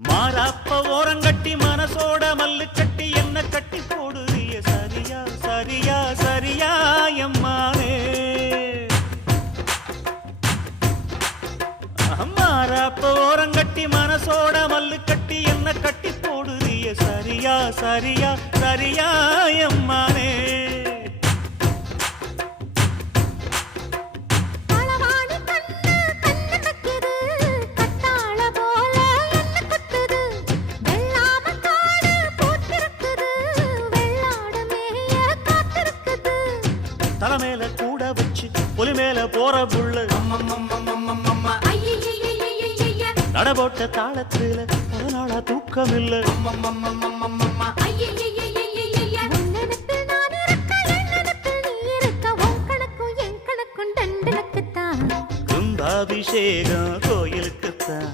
மாறாப்ப ஓரங்கட்டி மனசோட மல்லு கட்டி என்ன கட்டி போடுறிய சரியா சரியா சரியா எம்மானே மாறாப்ப ஓரங்கட்டி மனசோட மல்லு கட்டி என்ன கட்டி போடுறிய சரியா சரியா சரியா எம்மானே தலைமையில கூட வச்சு புலி மேல போற புள்ள நடபோட்ட தாளத்துல பல நாளா தூக்கம் இல்ல கும்பாபிஷேகம் கோயிலுக்குத்தான்